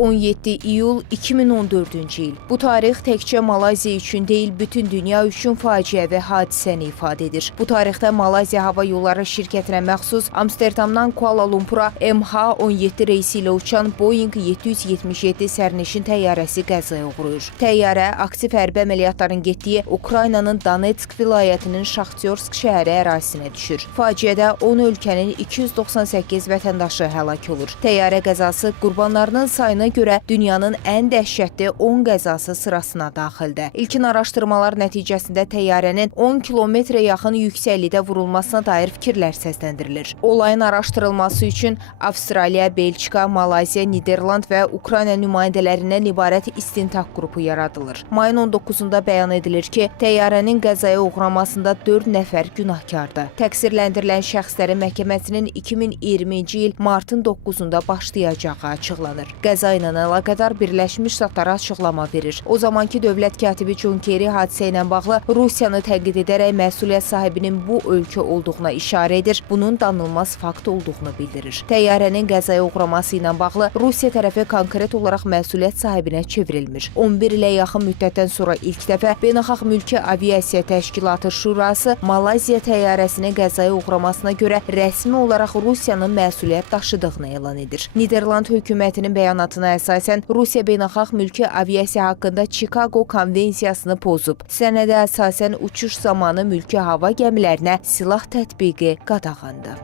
17 iyul 2014-cü il. Bu tarix təkcə Malayziya üçün deyil, bütün dünya üçün faciəvi hadisəni ifadə edir. Bu tarixdə Malayziya Hava Yolları şirkətinə məxsus Amsterdamdan Kuala Lumpura MH17 reysi ilə uçan Boeing 777 sərnişin təyyarəsi qəzaya uğrayır. Təyyarə aktiv hərbi əməliyyatların getdiyi Ukraynanın Donetsk vilayətinin Şaxtyorsk şəhəri ərazisinə düşür. Faciədə 10 ölkənin 298 vətəndaşı həlak olur. Təyyarə qəzası qurbanlarının sayına görə dünyanın ən dəhşətli 10 qəzası sırasına daxildir. İlkin araşdırmalar nəticəsində təyyarənin 10 kilometrə yaxın yüksəklikdə vurulmasına dair fikirlər səsləndirilir. Olayın araşdırılması üçün Avstraliya, Belçika, Malayziya, Niderland və Ukrayna nümayəndələrindən ibarət istintaq qrupu yaradılır. Mayın 19-da bəyan edilir ki, təyyarənin qəzaya uğramasında 4 nəfər günahkardır. Təqsirləndirilən şəxslərin məhkəməsinin 2020-ci il martın 9-da başlayacağı açıqlanır. Qəza ilə əlaqədar Birləşmiş Ştatlara açıqlama verir. O zamanki dövlət katibi John Kerry hadisə ilə bağlı Rusiyanı tənqid edərək məsuliyyət sahibinin bu ölkə olduğuna işarə edir, bunun danılmaz fakt olduğunu bildirir. Təyyarənin qəzaya uğraması ilə bağlı Rusiya tərəfi konkret olaraq məsuliyyət sahibinə çevrilmir. 11 ilə yaxın müddətdən sonra ilk dəfə Beynəlxalq Mülki Aviasiya Təşkilatı Şurası Malayziya təyyarəsinin qəzaya uğramasına görə rəsmi olaraq Rusiyanın məsuliyyət daşıdığını elan edir. Niderland hökumətinin bəyanatına əsasən Rusiya beynəlxalq mülki aviasiya haqqında Chicago Konvensiyasını pozub. Sənədə əsasən uçuş zamanı mülki hava gəmilərinə silah tətbiqi qadağandır.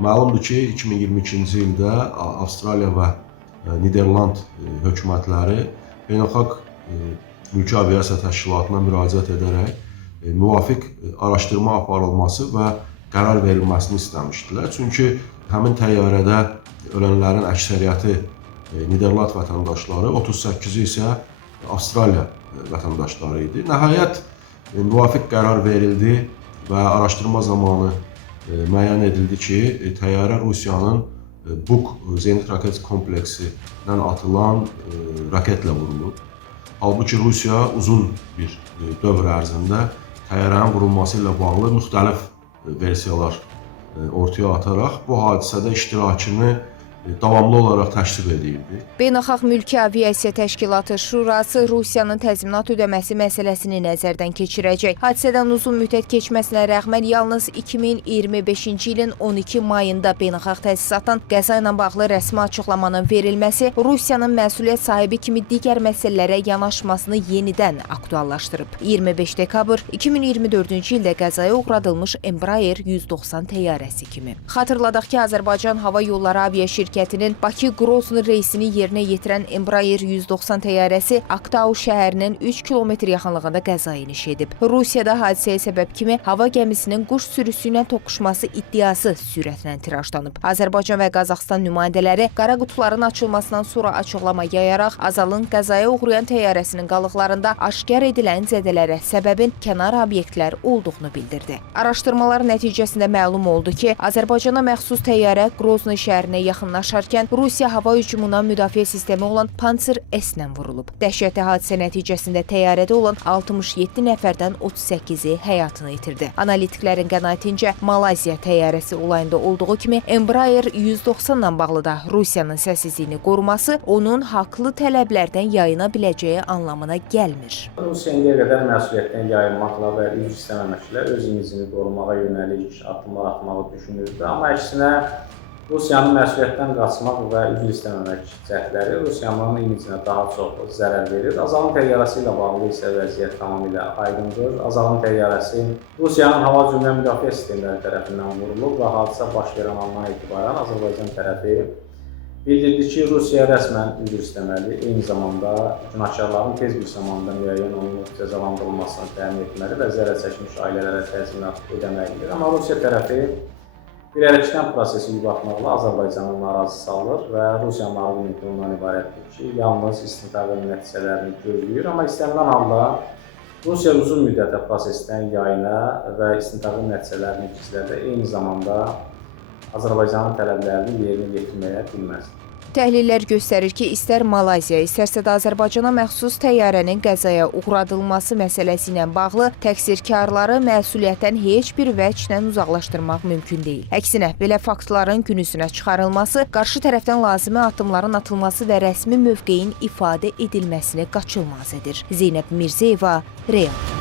Məlumdur ki, 2022-ci ildə Avstraliya və Niderland hökumətləri beynəlxalq mülki aviasiya təşkilatına müraciət edərək müvafiq araşdırma aparılması və qərar verilməsini istəmişdilər. Çünki həmin təyyarədə ölənlərin əksəriyyəti Niderland vətəndaşları, 38-i isə Avstraliya vətəndaşları idi. Nəhayət müvafiq qərar verildi və araşdırma zamanı müəyyən edildi ki, təyyarə Rusiyanın Buk zenit raket kompleksindən atılan raketlə vurulub. Halbuki Rusiya uzun bir dövr ərzində təyyarənin vurulması ilə bağlı müxtəlif versiyalar ortaya ataraq bu hadisədə iştirakını davamlı olaraq təşkil edirdi. Beynəlxalq Mülki Aviasiya Təşkilatı Şurası Rusiyanın təzminat ödəməsi məsələsini nəzərdən keçirəcək. Hadisədən uzun müddət keçməsinə rəğmən yalnız 2025-ci ilin 12 mayında beynəlxalq təsisatın qəza ilə bağlı rəsmi açıqlamanın verilməsi Rusiyanın məsuliyyət sahibi kimi digər məsələlərə yanaşmasını yenidən aktuallaşdırıb. 25 dekabr 2024-cü ildə qəzaya uğradılmış Embraer 190 təyyarəsi kimi. Xatırladaq ki, Azərbaycan Hava Yolları Aviaşirkəti Bakı-Grozny reysini yerinə yetirən Embraer 190 təyyarəsi Aktau şəhərinin 3 kilometr yaxınlığında qəzaya iniş edib. Rusiyada hadisəyə səbəb kimi hava gəmisinin quş sürüsü ilə toqquşması iddiası sürətlə tirajlanıb. Azərbaycan və Qazaxstan nümayəndələri qara qutuların açılmasından sonra açıqlama yayaraq Azalın qəzaya uğrayan təyyarəsinin qalıqlarında aşkar edilən zədələrə səbəbin kənar obyektlər olduğunu bildirdi. Araşdırmalar nəticəsində məlum oldu ki, Azərbaycana məxsus təyyarə Grozny şəhərinə yaxınlaşarkən Rusiya hava hücumuna müdafiə sistemi olan Pantsir S-lə vurulub. Dəhşətli hadisə nəticəsində təyyarədə olan 67 nəfərdən 38-i həyatını itirdi. Analitiklərin qənaətincə Malayziya təyyarəsi olayında olduğu kimi Embraer 190-la bağlı da Rusiyanın səssizliyini qoruması onun haqlı tələblərdən yayına biləcəyi anlamına gəlmir. Rusiya indiyə qədər məsuliyyətdən yayılmaqla və üzr istəməməklə öz imicini qorumağa yönəlik addımlar atmağı düşünürdü. Amma əksinə Rusiyanın məsuliyyətdən qaçmaq və üzr istəməmək cəhdləri Rusiyanın imicinə daha çox zərər verir. Azalın təyyarəsi ilə bağlı isə vəziyyət tamamilə aydındır. Azalın təyyarəsi Rusiyanın hava hücumu müdafiə sistemləri tərəfindən vurulub və hadisə baş verən andan etibarən Azərbaycan tərəfi bildirdi ki, Rusiya rəsmən üzr istəməli, eyni zamanda günahkarların tez bir zamanda müəyyən olunub cəzalandırılmasını təmin etməli və zərər çəkmiş ailələrə təzminat ödəməlidir. Amma Rusiya tərəfi birləşdən prosesi yubatmaqla Azərbaycanın narazı salır və Rusiyanın arqumenti ondan ibarətdir ki, yalnız istintaq nəticələrini gözləyir. Amma istənilən halda Rusiya uzun müddətə prosesdən yayına və istintaqın nəticələrini gizlədə, eyni zamanda Azərbaycanın tələblərini yerinə yetirməyə bilməz. Təhlillər göstərir ki, istər Malayziya, istərsə də Azərbaycana məxsus təyyarənin qəzaya uğradılması məsələsi ilə bağlı təqsirkarları məsuliyyətdən heç bir vəclə uzaqlaşdırmaq mümkün deyil. Əksinə, belə faktların gün üzünə çıxarılması, qarşı tərəfdən lazımi addımların atılması və rəsmi mövqeyin ifadə edilməsini qaçılmaz edir. Zeynəb Mirzəyeva, Real.